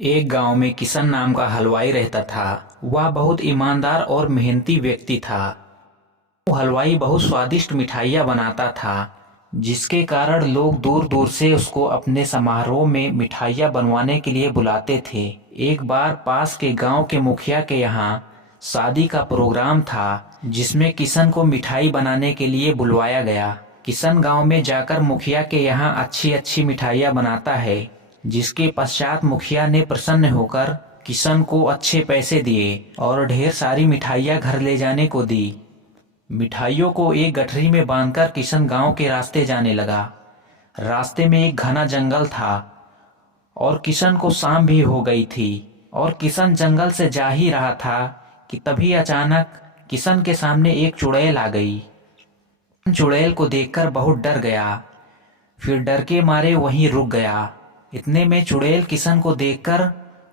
एक गांव में किशन नाम का हलवाई रहता था। वह बहुत ईमानदार और मेहनती व्यक्ति था। वो हलवाई बहुत स्वादिष्ट मिठाइयाँ बनाता था, जिसके कारण लोग दूर दूर से उसको अपने समारोह में मिठाइयाँ बनवाने के लिए बुलाते थे। एक बार पास के गांव के मुखिया के यहाँ शादी का प्रोग्राम था, जिसमें किशन को मिठाई बनाने के लिए बुलवाया गया। किशन गांव में जाकर मुखिया के यहाँ अच्छी अच्छी मिठाइयाँ बनाता है, जिसके पश्चात मुखिया ने प्रसन्न होकर किशन को अच्छे पैसे दिए और ढेर सारी मिठाइयाँ घर ले जाने को दी। मिठाइयों को एक गठरी में बांधकर किशन गांव के रास्ते जाने लगा। रास्ते में एक घना जंगल था और किशन को शाम भी हो गई थी और किशन जंगल से जा ही रहा था कि तभी अचानक किशन के सामने एक चुड़ैल आ गई। चुड़ैल को देखकर बहुत डर गया, फिर डर के मारे वहीं रुक गया। इतने में चुड़ैल किशन को देखकर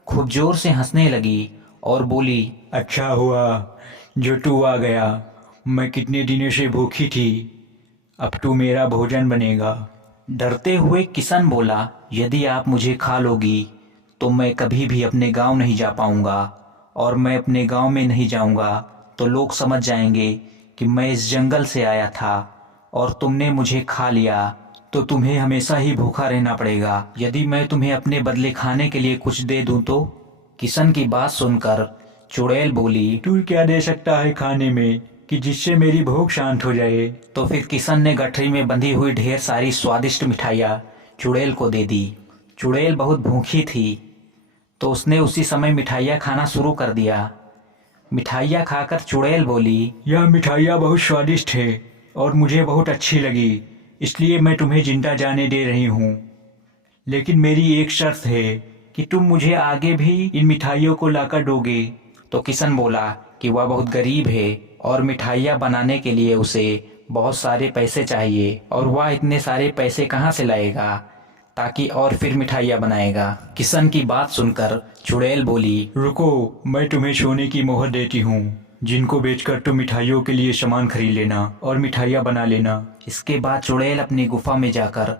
खूब जोर से हंसने लगी और बोली, अच्छा हुआ जो तू आ गया। मैं कितने दिनों से भूखी थी, अब तू मेरा भोजन बनेगा। डरते हुए किशन बोला, यदि आप मुझे खा लोगी तो मैं कभी भी अपने गांव नहीं जा पाऊंगा, और मैं अपने गांव में नहीं जाऊंगा तो लोग समझ जाएंगे कि मैं इस जंगल से आया था और तुमने मुझे खा लिया तो तुम्हें हमेशा ही भूखा रहना पड़ेगा। यदि मैं तुम्हें अपने बदले खाने के लिए कुछ दे दूं तो? किशन की बात सुनकर चुड़ैल बोली, तू क्या दे सकता है खाने में कि जिससे मेरी भूख शांत हो जाए? तो फिर किशन ने गठरी में बंधी हुई ढेर सारी स्वादिष्ट मिठाइयाँ चुड़ैल को दे दी। चुड़ैल बहुत भूखी थी तो उसने उसी समय मिठाइयाँ खाना शुरू कर दिया। मिठाइयाँ खाकर चुड़ैल बोली, यह मिठाइयाँ बहुत स्वादिष्ट है और मुझे बहुत अच्छी लगी, इसलिए मैं तुम्हें जिंदा जाने दे रही हूँ। लेकिन मेरी एक शर्त है कि तुम मुझे आगे भी इन मिठाइयों को लाकर दोगे। तो किशन बोला कि वह बहुत गरीब है और मिठाइयाँ बनाने के लिए उसे बहुत सारे पैसे चाहिए और वह इतने सारे पैसे कहाँ से लाएगा ताकि और फिर मिठाइयाँ बनाएगा। किशन की बात सुनकर चुड़ैल बोली, रुको, मैं तुम्हें सोने की मोहर देती हूँ, जिनको बेचकर तुम मिठाइयों के लिए सामान खरीद लेना और मिठाइयाँ बना लेना। इसके बाद चुड़ैल अपनी गुफा में जाकर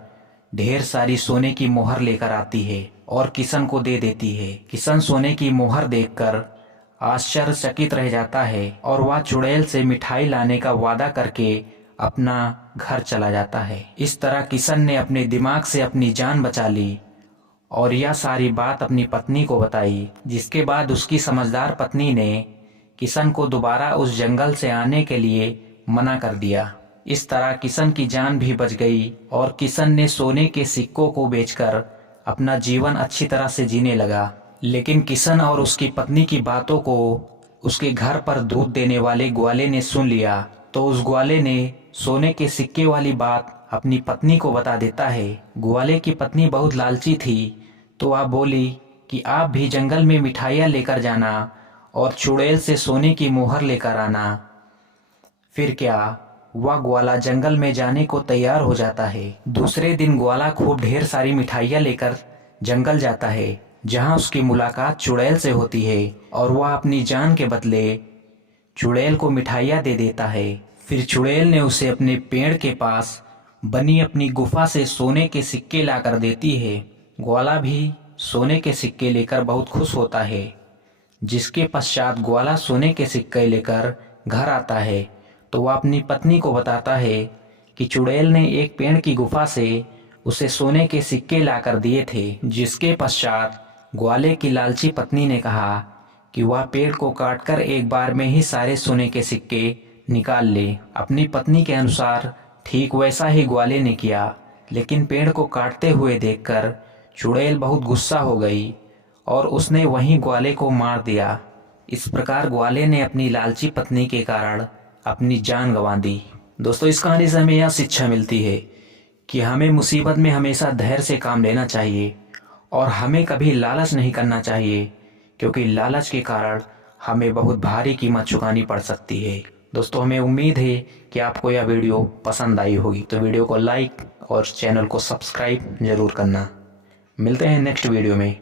ढेर सारी सोने की मोहर लेकर आती है और किशन को दे देती है। किशन सोने की मोहर देखकर आश्चर्यचकित रह जाता है और वह चुड़ैल से मिठाई लाने का वादा करके अपना घर चला जाता है। इस तरह किशन ने अपने दिमाग से अपनी जान बचा ली और यह सारी बात अपनी पत्नी को बताई, जिसके बाद उसकी समझदार पत्नी ने किशन को दोबारा उस जंगल से आने के लिए मना कर दिया। इस तरह किशन की जान भी बच गई और किशन ने सोने के सिक्कों को बेचकर अपना जीवन अच्छी तरह से जीने लगा। लेकिन किशन और उसकी पत्नी की बातों को उसके घर पर दूध देने वाले ग्वाले ने सुन लिया, तो उस ग्वाले ने सोने के सिक्के वाली बात अपनी पत्नी को बता देता है। ग्वाले की पत्नी बहुत लालची थी, तो वह बोली कि आप भी जंगल में मिठाइयाँ लेकर जाना और चुड़ैल से सोने की मोहर लेकर आना। फिर क्या, वह ग्वाला जंगल में जाने को तैयार हो जाता है। दूसरे दिन ग्वाला खूब ढेर सारी मिठाइयाँ लेकर जंगल जाता है, जहाँ उसकी मुलाकात चुड़ैल से होती है और वह अपनी जान के बदले चुड़ैल को मिठाइयाँ दे देता है। फिर चुड़ैल ने उसे अपने पेड़ के पास बनी अपनी गुफा से सोने के सिक्के लाकर देती है। ग्वाला भी सोने के सिक्के लेकर बहुत खुश होता है। जिसके पश्चात ग्वाला सोने के सिक्के लेकर घर आता है, तो वह अपनी पत्नी को बताता है कि चुड़ैल ने एक पेड़ की गुफा से उसे सोने के सिक्के लाकर दिए थे। जिसके पश्चात ग्वाले की लालची पत्नी ने कहा कि वह पेड़ को काटकर एक बार में ही सारे सोने के सिक्के निकाल ले। अपनी पत्नी के अनुसार ठीक वैसा ही ग्वाले ने किया, लेकिन पेड़ को काटते हुए देखकर चुड़ैल बहुत गुस्सा हो गई और उसने वहीं ग्वाले को मार दिया। इस प्रकार ग्वाले ने अपनी लालची पत्नी के कारण अपनी जान गंवा दी। दोस्तों, इस कहानी से हमें यह शिक्षा मिलती है कि हमें मुसीबत में हमेशा धैर्य से काम लेना चाहिए और हमें कभी लालच नहीं करना चाहिए, क्योंकि लालच के कारण हमें बहुत भारी कीमत चुकानी पड़ सकती है। दोस्तों, हमें उम्मीद है कि आपको यह वीडियो पसंद आई होगी, तो वीडियो को लाइक और चैनल को सब्सक्राइब जरूर करना। मिलते हैं नेक्स्ट वीडियो में।